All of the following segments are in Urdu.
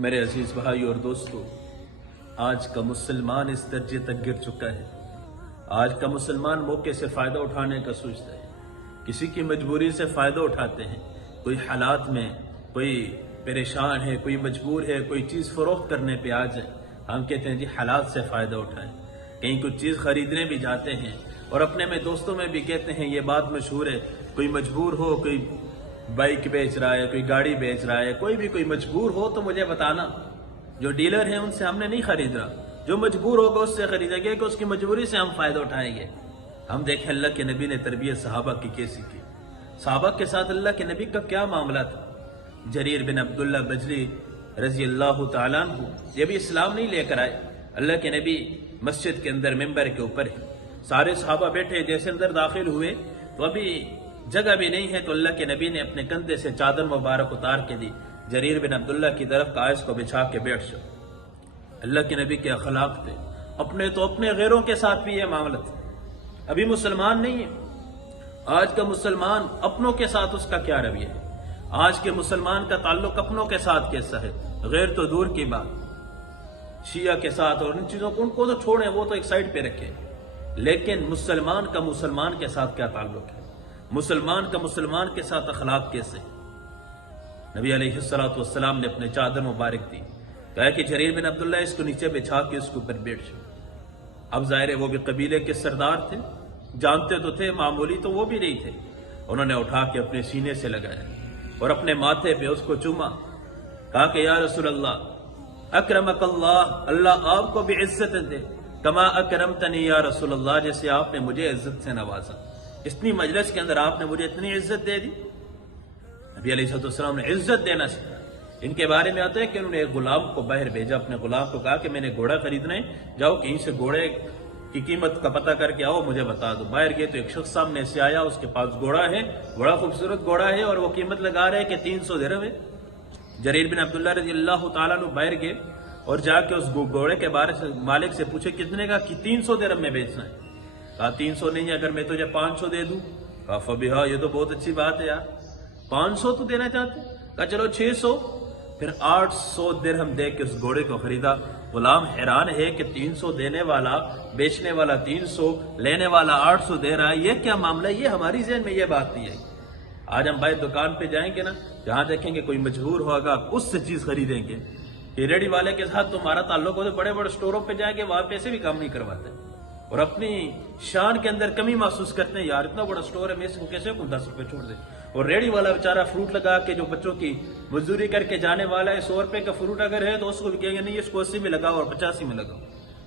میرے عزیز بھائی اور دوستو، آج کا مسلمان اس درجے تک گر چکا ہے۔ آج کا مسلمان موقع سے فائدہ اٹھانے کا سوچتا ہے، کسی کی مجبوری سے فائدہ اٹھاتے ہیں۔ کوئی حالات میں کوئی پریشان ہے، کوئی مجبور ہے، کوئی چیز فروخت کرنے پہ آ جائے، ہم کہتے ہیں جی حالات سے فائدہ اٹھائیں۔ کہیں کچھ چیز خریدنے بھی جاتے ہیں اور اپنے میں دوستوں میں بھی کہتے ہیں، یہ بات مشہور ہے، کوئی مجبور ہو، کوئی بائک بیچ رہا ہے، کوئی گاڑی بیچ رہا ہے، کوئی مجبور ہو تو مجھے بتانا۔ جو ڈیلر ہیں ان سے ہم نے نہیں خرید رہا، جو مجبور ہوگا اس سے خریدیں گے کہ اس کی مجبوری سے ہم فائدہ اٹھائیں گے۔ ہم دیکھیں اللہ کے نبی نے تربیت صحابہ کی کیسی کی، صحابہ کے ساتھ اللہ کے نبی کا کیا معاملہ تھا۔ جریر بن عبداللہ بجلی رضی اللہ تعالیٰ عنہ یہ بھی اسلام نہیں لے کر آئے، اللہ کے نبی مسجد کے اندر ممبر کے اوپر ہے، سارے صحابہ بیٹھے، جیسے اندر داخل ہوئے تو ابھی جگہ بھی نہیں ہے، تو اللہ کے نبی نے اپنے کندھے سے چادر مبارک اتار کے دی، جریر بن عبداللہ کی طرف کہا اس کو بچھا کے بیٹھ جاؤ۔ اللہ کے نبی کے اخلاق تھے، اپنے غیروں کے ساتھ بھی یہ معاملہ تھا۔ ابھی مسلمان نہیں ہے، آج کا مسلمان اپنوں کے ساتھ اس کا کیا رویہ ہے، آج کے مسلمان کا تعلق اپنوں کے ساتھ کیسا ہے، غیر تو دور کی بات، شیعہ کے ساتھ اور ان چیزوں کو ان کو تو چھوڑیں، وہ تو ایک سائڈ پہ رکھیں، لیکن مسلمان کا مسلمان کے ساتھ کیا تعلق ہے، مسلمان کا مسلمان کے ساتھ اخلاق کیسے۔ نبی علیہ السلام نے اپنے چادر مبارک دی، کہا کہ جریر بن عبداللہ اس کو نیچے بچھا کے اس کے اوپر بیٹھ جاؤ۔ اب ظاہر ہے وہ بھی قبیلے کے سردار تھے، جانتے تو تھے، معمولی تو وہ بھی نہیں تھے۔ انہوں نے اٹھا کے اپنے سینے سے لگایا اور اپنے ماتھے پہ اس کو چوما، کہا کہ یا رسول اللہ اکرمک اللہ، اللہ آپ کو بھی عزت دے، کما اکرمتنی یا رسول اللہ، جیسے آپ نے مجھے عزت سے نوازا، اتنی مجلس کے اندر آپ نے مجھے اتنی عزت دے دی۔ نبی علیہ السلام نے عزت دینا سکھایا۔ ان کے بارے میں آتا ہے کہ انہوں نے ایک غلام کو باہر بھیجا، اپنے غلام کو کہا کہ میں نے گھوڑا خریدنا ہے، جاؤ کہیں سے گھوڑے کی قیمت کا پتہ کر کے آؤ، مجھے بتا دو۔ باہر گئے تو ایک شخص سامنے سے آیا، اس کے پاس گھوڑا ہے، بڑا خوبصورت گھوڑا ہے، اور وہ قیمت لگا رہے ہیں کہ 300 درہم ہے۔ جریر بن عبداللہ رضی اللہ تعالیٰ عنہ باہر گئے اور جا کے اس گھوڑے کے بارے سے مالک سے پوچھے کتنے کا، کہ 300 درہم میں بیچنا ہے۔ کہا 300 نہیں ہے، اگر میں تجھے 500 دے دوں؟ کہا فبہا، یہ تو بہت اچھی بات ہے یار، 500 تو دینا چاہتے؟ کہا چلو 600۔ پھر 800 درہم دے کے اس گھوڑے کو خریدا۔ غلام حیران ہے کہ 300 دینے والا، بیچنے والا 300، لینے والا 800 دے رہا ہے، یہ کیا معاملہ ہے؟ یہ ہماری ذہن میں یہ بات نہیں ہے۔ آج ہم باہر دکان پہ جائیں گے نا، جہاں دیکھیں گے کوئی مجبور ہوگا، اس سے چیز خریدیں گے۔ یہ ریڈی والے کے ساتھ تمہارا تعلق ہو تو بڑے بڑے سٹوروں پہ جائیں گے، وہاں پیسے بھی کام نہیں کرواتے، اور اپنی شان کے اندر کمی محسوس کرتے ہیں، یار اتنا بڑا سٹور ہے، میں اس کو کیسے 10 روپے چھوڑ دیں۔ اور ریڈی والا بیچارہ فروٹ لگا کے، جو بچوں کی مزدوری کر کے جانے والا ہے، 100 روپے کا فروٹ اگر ہے تو اس کو بھی کہیں گے نہیں، اس کو 80 میں لگاؤ اور 85 میں لگاؤ۔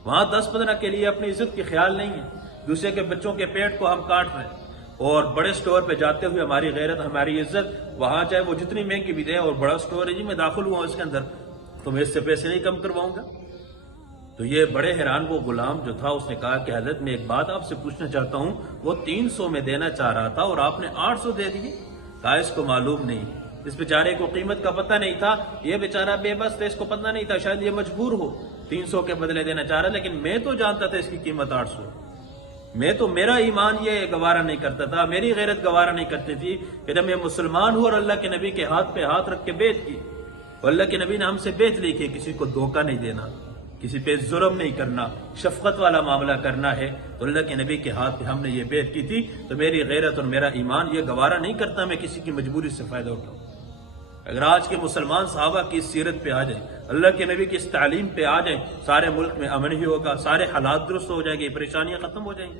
وہاں 10-15 کے لیے اپنی عزت کی خیال نہیں ہے، دوسرے کے بچوں کے پیٹ کو ہم کاٹ رہے ہیں، اور بڑے سٹور پہ جاتے ہوئے ہماری غیرت، ہماری عزت، وہاں چاہے وہ جتنی مہنگی بھی دیں، اور بڑا سٹور ہے جی میں داخل ہوا اس کے اندر تو میں اس سے پیسے نہیں کم کرواؤں گا۔ تو یہ بڑے حیران وہ غلام جو تھا، اس نے کہا کہ حضرت میں ایک بات آپ سے پوچھنا چاہتا ہوں، وہ 300 میں دینا چاہ رہا تھا اور آپ نے 800 دے دیے۔ کہا اس کو معلوم نہیں، اس بیچارے کو قیمت کا پتہ نہیں تھا، یہ بیچارہ بے بس تھا، اس کو پتہ نہیں تھا، شاید یہ مجبور ہو 300 کے بدلے دینا چاہ رہا، لیکن میں تو جانتا تھا اس کی قیمت 800۔ میرا ایمان یہ گوارا نہیں کرتا تھا، میری غیرت گوارا نہیں کرتی تھی کہ جب میں مسلمان ہوں اور اللہ کے نبی کے ہاتھ پہ ہاتھ رکھ کے بیعت کی، اور اللہ کے نبی نے ہم سے بیعت لی کہ کسی کو دھوکہ نہیں دینا، کسی پہ ظلم نہیں کرنا، شفقت والا معاملہ کرنا ہے، تو اللہ کے نبی کے ہاتھ پہ ہم نے یہ بیعت کی تھی، تو میری غیرت اور میرا ایمان یہ گوارا نہیں کرتا میں کسی کی مجبوری سے فائدہ اٹھاؤں۔ اگر آج کے مسلمان صحابہ کی اس سیرت پہ آ جائیں، اللہ کے نبی کی اس تعلیم پہ آ جائیں، سارے ملک میں امن ہی ہوگا، سارے حالات درست ہو جائیں گے، پریشانیاں ختم ہو جائیں گی۔